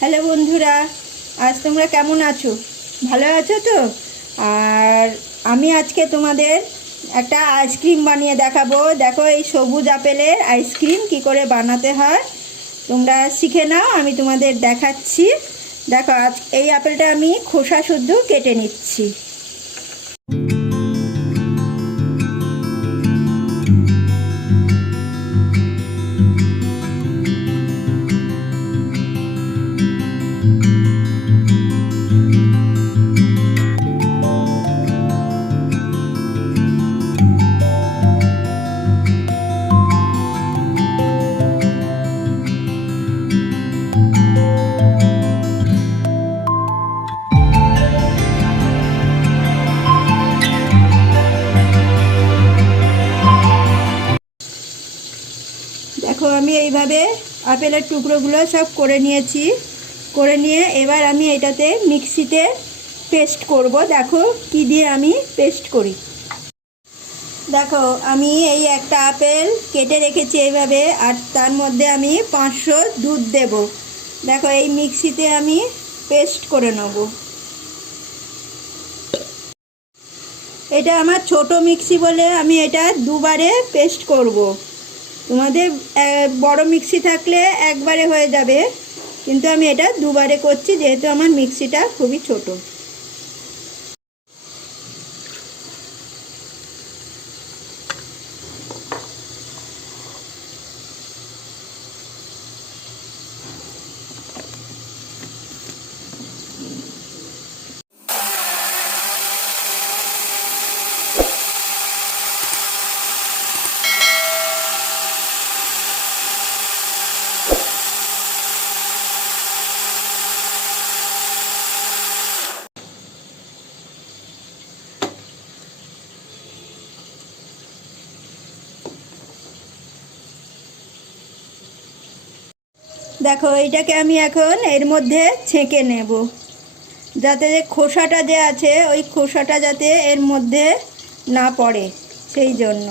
Hello বন্ধুরা, আজ তোমরা কেমন আছো? ভালো আছো তো? আর আমি আজকে তোমাদের একটা আইসক্রিম বানিয়ে দেখাবো। দেখো এই সবুজ আপেলের আইসক্রিম কি করে বানাতে হয়। তোমরা শিখে নাও, আমি তোমাদের দেখাচ্ছি। দেখো, আজ এই আপেলটা আমি খোসা শুদ্ধ কেটে নিচ্ছি। এইভাবে আপেলের টুকরোগুলো সব করে নিয়েছি। করে নিয়ে এবার আমি এটাতে মিক্সিতে পেস্ট করব। দেখো কি দিয়ে আমি পেস্ট করি। দেখো, আমি এই একটা আপেল কেটে রেখেছি এইভাবে, আর তার মধ্যে আমি পাঁচশো দুধ দেব। দেখো, এই মিক্সিতে আমি পেস্ট করে নেব। এটা আমার ছোট মিক্সি বলে আমি এটা দুবারে পেস্ট করব। তোমাদের বড় মিক্সি থাকলে একবারে হয়ে যাবে। কিন্তু আমি এটা দুবারে করছি, যেহেতু আমার মিক্সিটা খুবই ছোট। দেখো এইটাকে আমি এখন এর মধ্যে ছেঁকে নেব। যাতে যে খোসাটা যে আছে, ওই খোসাটা যাতে এর মধ্যে না পড়ে, সেই জন্য।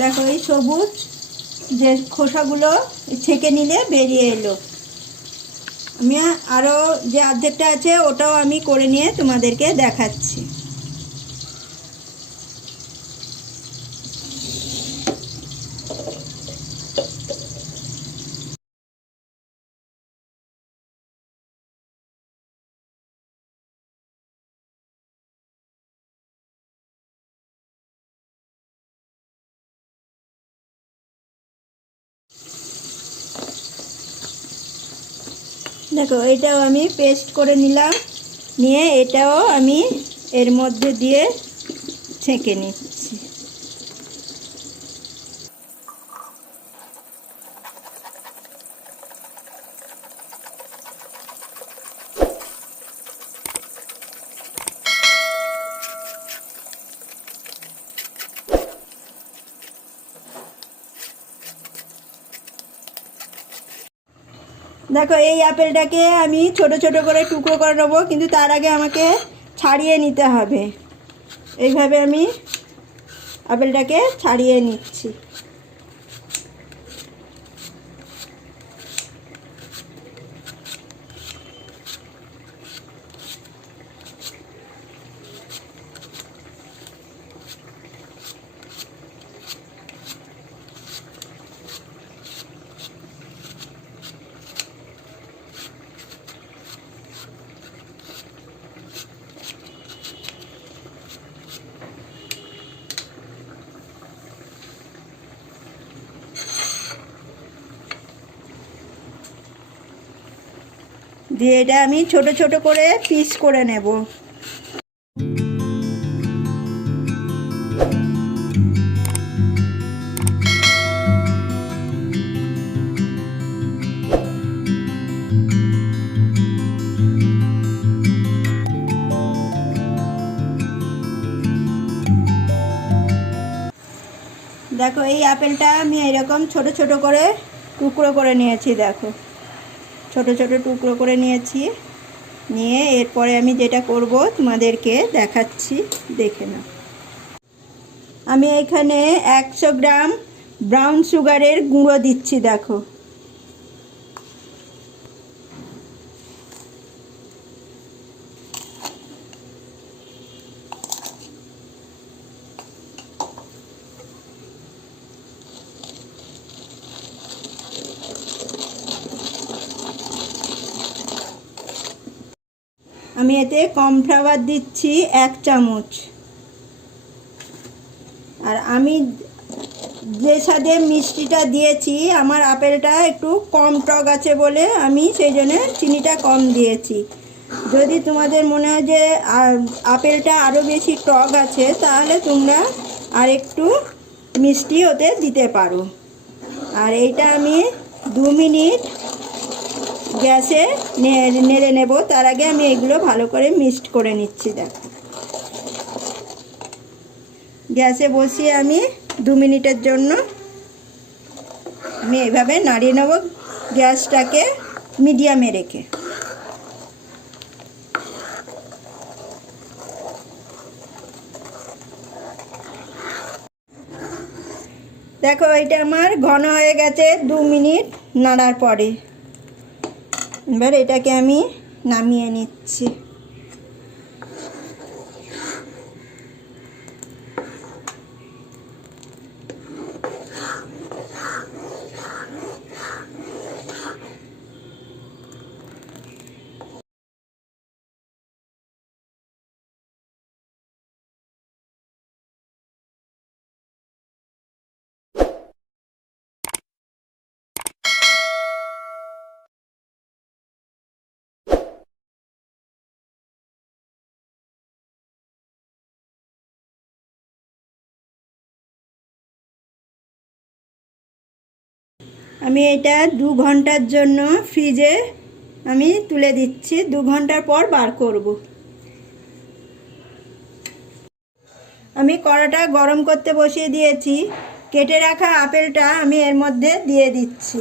দেখো, এই সবুজ যে খোসাগুলো ছেঁকে নিলে বেরিয়ে এলো। আমি আরও যে অর্ধেকটা আছে, ওটাও আমি করে নিয়ে তোমাদেরকে দেখাচ্ছি। দেখো এটাও আমি পেস্ট করে নিলাম। নিয়ে এটাও আমি এর মধ্যে দিয়ে ছেঁকে নিচ্ছি। দেখো, এই আপেলটাকে আমি ছোট ছোট করে টুকরো করে নেব, কিন্তু তার আগে আমাকে ছাড়িয়ে নিতে হবে। এইভাবে আমি আপেলটাকে ছাড়িয়ে নিচ্ছি। দিয়ে এটা আমি ছোট ছোট করে পিস করে নেব। দেখো, এই আপেলটা আমি এরকম ছোট ছোট করে টুকরো করে নিয়েছি, দেখো। ছোট ছোট টুকরো করে নিয়েছি। নিয়ে এরপরে আমি যেটা করব তোমাদেরকে দেখাচ্ছি, দেখে না আমি এখানে একশো গ্রাম ব্রাউন সুগারের গুঁড়ো দিচ্ছি, দেখো। আমি এতে কর্নফ্লাওয়ার দিচ্ছি এক চামচ। আর আমি যে স্বাদে মিষ্টিটা দিয়েছি, আমার আপেলটা একটু কম টক আছে বলে আমি সেই জন্য চিনিটা কম দিয়েছি। যদি তোমাদের মনে হয় যে আপেলটা আরও বেশি টক আছে, তাহলে তোমরা আর একটু মিষ্টি ওতে দিতে পারো। আর এইটা আমি দু মিনিট গ্যাসে নেড়ে নেব। তার আগে আমি এগুলো ভালো করে মিক্সড করে নিচ্ছি, দেখ। গ্যাসে বসিয়ে আমি দু মিনিটের জন্য আমি এইভাবে নাড়িয়ে নেব গ্যাসটাকে মিডিয়ামে রেখে। দেখো, এটা আমার ঘন হয়ে গেছে দু মিনিট নাড়ার পরে। এবার এটাকে আমি নামিয়ে নিচ্ছি। আমি এটা দু ঘণ্টার জন্য ফ্রিজে আমি তুলে দিচ্ছি। দু ঘণ্টার পর বার করব। আমি কড়াটা গরম করতে বসিয়ে দিয়েছি। কেটে রাখা আপেলটা আমি এর মধ্যে দিয়ে দিচ্ছি।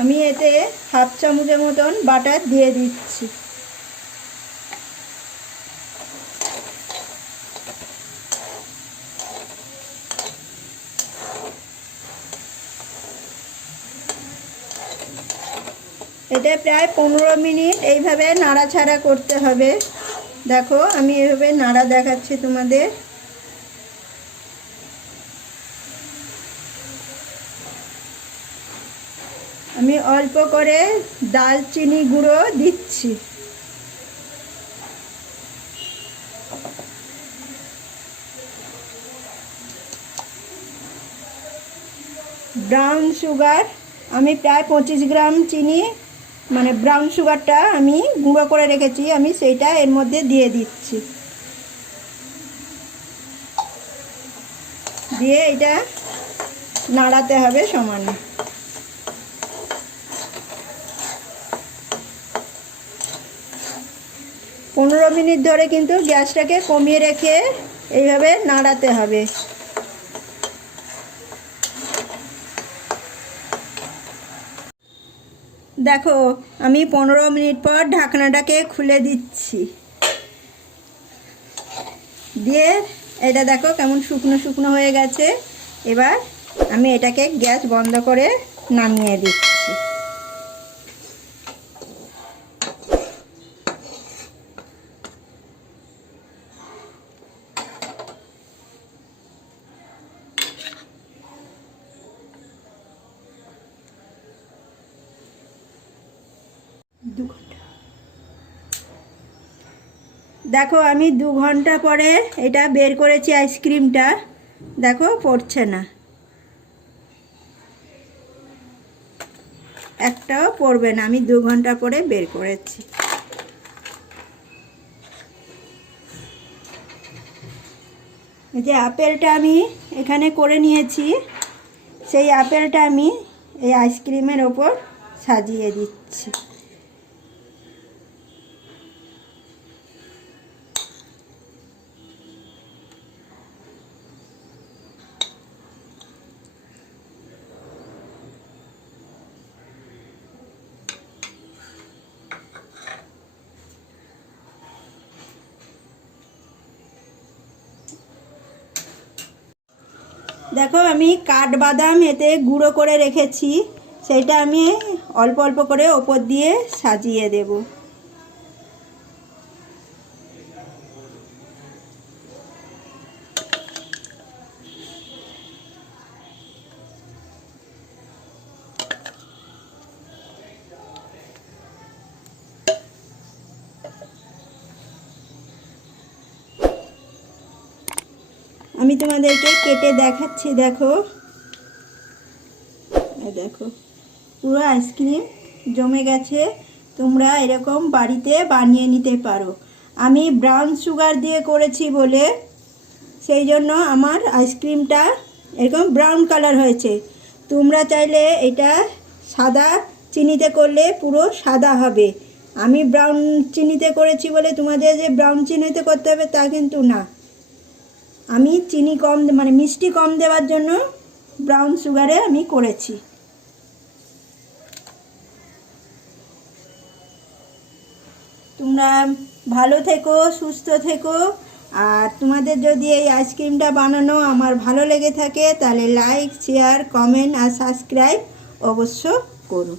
আমি এতে হাফ চামচের মতন বাটার দিয়ে দিচ্ছি। এটা প্রায় পনেরো মিনিট এইভাবে নাড়াছাড়া করতে হবে। দেখো, আমি এভাবে নাড়া দেখাচ্ছি তোমাদের। আমি অল্প করে দালচিনি গুঁড়ো দিচ্ছি। ব্রাউন সুগার আমি প্রায় পঁচিশ গ্রাম চিনি মানে ব্রাউন সুগারটা আমি গুঁড়ো করে রেখেছি, আমি সেইটা এর মধ্যে দিয়ে দিচ্ছি। দিয়ে এটা নাড়াতে হবে সমানে। পনেরো মিনিট ধরে কিন্তু গ্যাসটাকে কমিয়ে রেখে এইভাবে নাড়াতে হবে। দেখো, আমি পনেরো মিনিট পর ঢাকনাটাকে খুলে দিচ্ছি। দিয়ে এটা দেখো কেমন শুকনো শুকনো হয়ে গেছে। এবার আমি এটাকে গ্যাস বন্ধ করে নামিয়ে দিচ্ছি। দেখো, আমি দু ঘণ্টা পরে এটা বের করেছি আইসক্রিমটা। দেখো, পড়ছে না। একটাও পড়বে না, আমি দু ঘণ্টা পরে বের করেছি। যে আপেলটা আমি এখানে করে নিয়েছি, সেই আপেলটা আমি এই আইসক্রিমের ওপর সাজিয়ে দিচ্ছি। দেখো, আমি কাঠবাদাম এতে গুঁড়ো করে রেখেছি। সেইটা আমি অল্প অল্প করে ওপর দিয়ে সাজিয়ে দেব। আমি তোমাদেরকে কেটে দেখাচ্ছি, দেখো। দেখো, পুরো আইসক্রিম জমে গেছে। তোমরা এরকম বাড়িতে বানিয়ে নিতে পারো। আমি ব্রাউন সুগার দিয়ে করেছি বলে, সেই জন্য আমার আইসক্রিমটা এরকম ব্রাউন কালার হয়েছে। তোমরা চাইলে এটা সাদা চিনিতে করলে পুরো সাদা হবে। আমি ব্রাউন চিনিতে করেছি বলে তোমাদের যে ব্রাউন চিনিতে করতে হবে তা কিন্তু না। আমি চিনি কম মানে মিষ্টি কম দেওয়ার জন্য ব্রাউন সুগারে আমি করেছি। তোমরা ভালো থেকো, সুস্থ থেকো। আর তোমাদের যদি এই আইসক্রিমটা বানানো আমার ভালো লেগে থাকে, তাহলে লাইক শেয়ার কমেন্ট আর সাবস্ক্রাইব অবশ্য করো।